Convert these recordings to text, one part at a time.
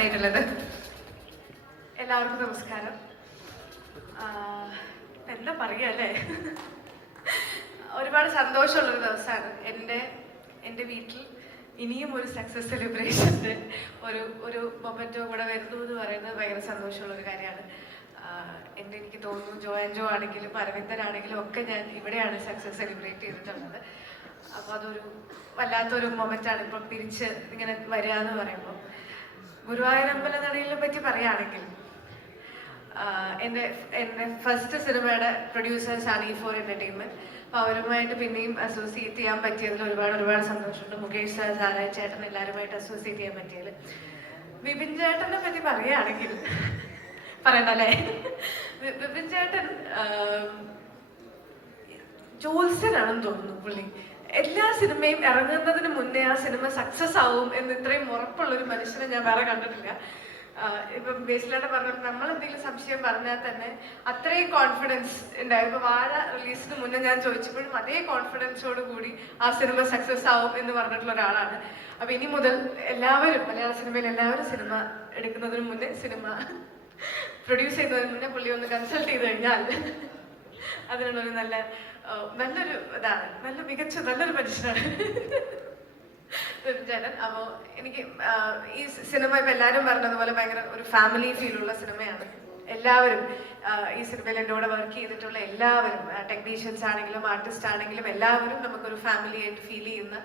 പറയാനായിട്ടുള്ളത്. എല്ലാവർക്കും നമസ്കാരം. എന്താ പറയുക അല്ലേ, ഒരുപാട് സന്തോഷമുള്ളൊരു ദിവസമാണ്. എൻ്റെ വീട്ടിൽ ഇനിയും ഒരു സക്സസ് സെലിബ്രേഷൻ്റെ ഒരു മൊമെൻറ്റോ കൂടെ വരുന്നു എന്ന് പറയുന്നത് ഭയങ്കര സന്തോഷമുള്ളൊരു കാര്യമാണ്. എനിക്ക് തോന്നുന്നു ജോ ആണെങ്കിലും അരവിന്ദനാണെങ്കിലും ഒക്കെ ഞാൻ ഇവിടെയാണ് സക്സസ് സെലിബ്രേറ്റ് ചെയ്തിട്ടുള്ളത്. അപ്പോൾ അതൊരു വല്ലാത്തൊരു മൊമെൻ്റാണ് ഇപ്പം തിരിച്ച് ഇങ്ങനെ വരിക എന്ന് പറയുമ്പോൾ. ഗുരുവായൂരമ്പല നടയിലെ പറ്റി പറയുകയാണെങ്കിൽ, എൻ്റെ ഫസ്റ്റ് സിനിമയുടെ പ്രൊഡ്യൂസേഴ്സാണ് E4 എൻ്റർടൈൻമെൻറ്റ്. അപ്പോൾ അവരുമായിട്ട് പിന്നെയും അസോസിയേറ്റ് ചെയ്യാൻ പറ്റിയതിൽ ഒരുപാട് സന്തോഷമുണ്ട്. മുകേഷ് സാർ, സാരായ ചേട്ടൻ എല്ലാവരുമായിട്ട് അസോസിയേറ്റ് ചെയ്യാൻ പറ്റിയതിൽ. വിപിൻ ചേട്ടനെ പറ്റി പറയുകയാണെങ്കിൽ പറയണ്ടല്ലേ, വിപിൻ ചേട്ടൻ ജോത്സ്യനാണെന്ന് തോന്നുന്നു. പുള്ളി എല്ലാ സിനിമയും ഇറങ്ങുന്നതിന് മുന്നേ ആ സിനിമ സക്സസ് ആവും എന്ന് ഇത്രയും ഉറപ്പുള്ളൊരു മനുഷ്യനെ ഞാൻ വേറെ കണ്ടിട്ടില്ല. ഇപ്പം ബേസിലായിട്ട് പറഞ്ഞ നമ്മൾ എന്തെങ്കിലും സംശയം പറഞ്ഞാൽ തന്നെ അത്രയും കോൺഫിഡൻസ് ഉണ്ടായിരുന്നു. ഇപ്പൊ വാഴ റിലീസിന് മുന്നേ ഞാൻ ചോദിച്ചപ്പോഴും അതേ കോൺഫിഡൻസോട് കൂടി ആ സിനിമ സക്സസ് ആവും എന്ന് പറഞ്ഞിട്ടുള്ള ഒരാളാണ്. അപ്പൊ ഇനി മുതൽ എല്ലാവരും മലയാള സിനിമയിൽ എല്ലാവരും സിനിമ എടുക്കുന്നതിന് മുന്നേ, സിനിമ പ്രൊഡ്യൂസ് ചെയ്യുന്നതിന് മുന്നേ പുള്ളി ഒന്ന് കൺസൾട്ട് ചെയ്ത് കഴിഞ്ഞാൽ അതിനുള്ളൊരു നല്ലൊരു ഇതാണ്, നല്ലൊരു മനുഷ്യനാണ് ചേട്ടൻ. അപ്പോൾ എനിക്ക് ഈ സിനിമ ഇപ്പം എല്ലാവരും പറഞ്ഞതുപോലെ ഭയങ്കര ഒരു ഫാമിലി ഫീലുള്ള സിനിമയാണ്. എല്ലാവരും ഈ സിനിമയിൽ എൻ്റെ കൂടെ വർക്ക് ചെയ്തിട്ടുള്ള എല്ലാവരും, ടെക്നീഷ്യൻസ് ആണെങ്കിലും ആർട്ടിസ്റ്റ് ആണെങ്കിലും എല്ലാവരും നമുക്കൊരു ഫാമിലി ആയിട്ട് ഫീൽ ചെയ്യുന്ന,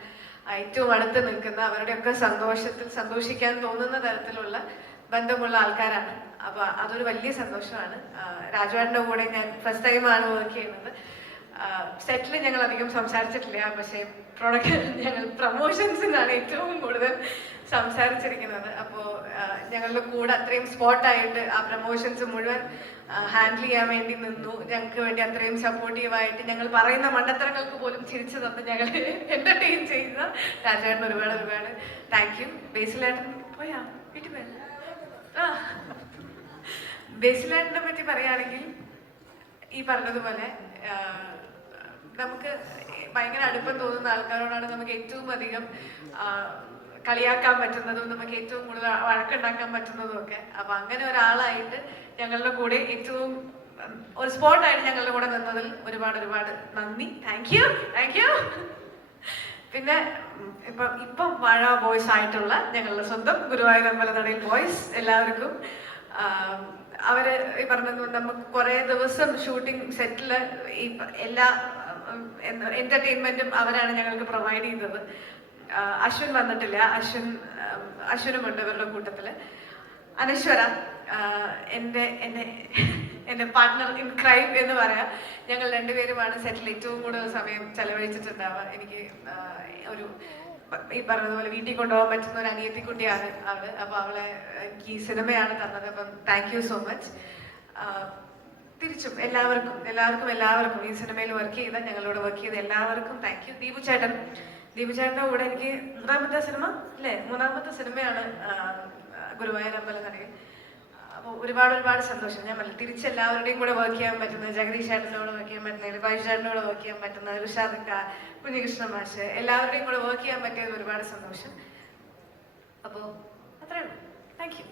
ഏറ്റവും അടുത്ത് നിൽക്കുന്ന, അവരുടെയൊക്കെ സന്തോഷിക്കാൻ തോന്നുന്ന തരത്തിലുള്ള ബന്ധമുള്ള ആൾക്കാരാണ്. അപ്പൊ അതൊരു വലിയ സന്തോഷമാണ്. രാജുവേട്ടൻ്റെ കൂടെ ഞാൻ ഫസ്റ്റ് ടൈമാണ് വർക്ക് ചെയ്യുന്നത്. സെറ്റിൽ ഞങ്ങൾ അധികം സംസാരിച്ചിട്ടില്ല, പക്ഷേ ഞങ്ങൾ പ്രൊമോഷൻസിനാണ് ഏറ്റവും കൂടുതൽ സംസാരിച്ചിരിക്കുന്നത്. അപ്പോൾ ഞങ്ങളുടെ കൂടെ അത്രയും സ്പോട്ടായിട്ട് ആ പ്രൊമോഷൻസ് മുഴുവൻ ഹാൻഡിൽ ചെയ്യാൻ വേണ്ടി നിന്നു. ഞങ്ങൾക്ക് വേണ്ടി അത്രയും സപ്പോർട്ടീവായിട്ട് ഞങ്ങൾ പറയുന്ന മണ്ടത്തരങ്ങൾക്ക് പോലും ചിരിച്ചു തന്ന് ഞങ്ങളെ എന്റർടൈൻ ചെയ്യുന്ന രാജേട്ടൻ ഒരുപാട് താങ്ക് യു. ബേസിലേട്ടൻ പോയാ വീട്ടിൽ പോയ ബേസിലേട്ടനെ പറ്റി പറയുകയാണെങ്കിൽ ഈ പറഞ്ഞതുപോലെ നമുക്ക് ഭയങ്കര അടുപ്പം തോന്നുന്ന ആൾക്കാരോടാണ് നമുക്ക് ഏറ്റവും അധികം കളിയാക്കാൻ പറ്റുന്നതും നമുക്ക് ഏറ്റവും കൂടുതൽ വഴക്കുണ്ടാക്കാൻ പറ്റുന്നതും ഒക്കെ. അപ്പൊ അങ്ങനെ ഒരാളായിട്ട് ഞങ്ങളുടെ കൂടെ ഏറ്റവും ഒരു സ്പോട്ടായിട്ട് ഞങ്ങളുടെ കൂടെ നിന്നതിൽ ഒരുപാട് നന്ദി. Thank you. പിന്നെ ഇപ്പം വാഴ ബോയ്സ് ആയിട്ടുള്ള ഞങ്ങളുടെ സ്വന്തം ഗുരുവായൂരമ്പല നടയിൽ ബോയ്സ് എല്ലാവർക്കും, അവര് ഈ പറഞ്ഞത് നമുക്ക് കുറെ ദിവസം ഷൂട്ടിംഗ് സെറ്റില് ഈ എല്ലാ എന്റർടൈൻമെന്റും അവരാണ് ഞങ്ങൾക്ക് പ്രൊവൈഡ് ചെയ്തത്. അശ്വിൻ വന്നിട്ടില്ല, അശ്വിനുമുണ്ട് ഇവരുടെ കൂട്ടത്തില്. അനശ്വര എന്റെ പാർട്ട്ണർ ഇൻ ക്രൈം എന്ന് പറയാം. ഞങ്ങൾ രണ്ടുപേരുമാണ് സെറ്റിൽ ഏറ്റവും കൂടുതൽ സമയം ചെലവഴിച്ചിട്ടുണ്ടാവുക. എനിക്ക് ഈ പറഞ്ഞതുപോലെ വീട്ടിൽ കൊണ്ടുപോകാൻ പറ്റുന്ന ഒരു അനിയത്തിക്കുട്ടിയാണ് അവള്. അപ്പൊ അവളെ എനിക്ക് ഈ സിനിമയാണ് തന്നത്. അപ്പം താങ്ക് യു സോ മച്ച്. തിരിച്ചും എല്ലാവർക്കും ഈ സിനിമയിൽ വർക്ക് ചെയ്ത, ഞങ്ങളോട് വർക്ക് ചെയ്ത എല്ലാവർക്കും താങ്ക് യു. ദീപുചേട്ടൻ്റെ കൂടെ എനിക്ക് മൂന്നാമത്തെ സിനിമയാണ് ഗുരുവായൂരമ്പല നടയിൽ. അപ്പോൾ ഒരുപാട് സന്തോഷം. ഞാൻ തിരിച്ചെല്ലാവരുടെയും കൂടെ വർക്ക് ചെയ്യാൻ പറ്റുന്നത്, ജഗദീഷ് ചേട്ടനോട് വർക്ക് ചെയ്യാൻ പറ്റുന്നത്, ബൈഷ് ചേട്ടനോട് വർക്ക് ചെയ്യാൻ പറ്റുന്നത്, ഋഷാദക്ക, കുഞ്ഞികൃഷ്ണ മാഷ്, എല്ലാവരുടെയും കൂടെ വർക്ക് ചെയ്യാൻ പറ്റിയത് ഒരുപാട് സന്തോഷം. അപ്പോൾ അത്രേ ഉള്ളൂ. Thank you.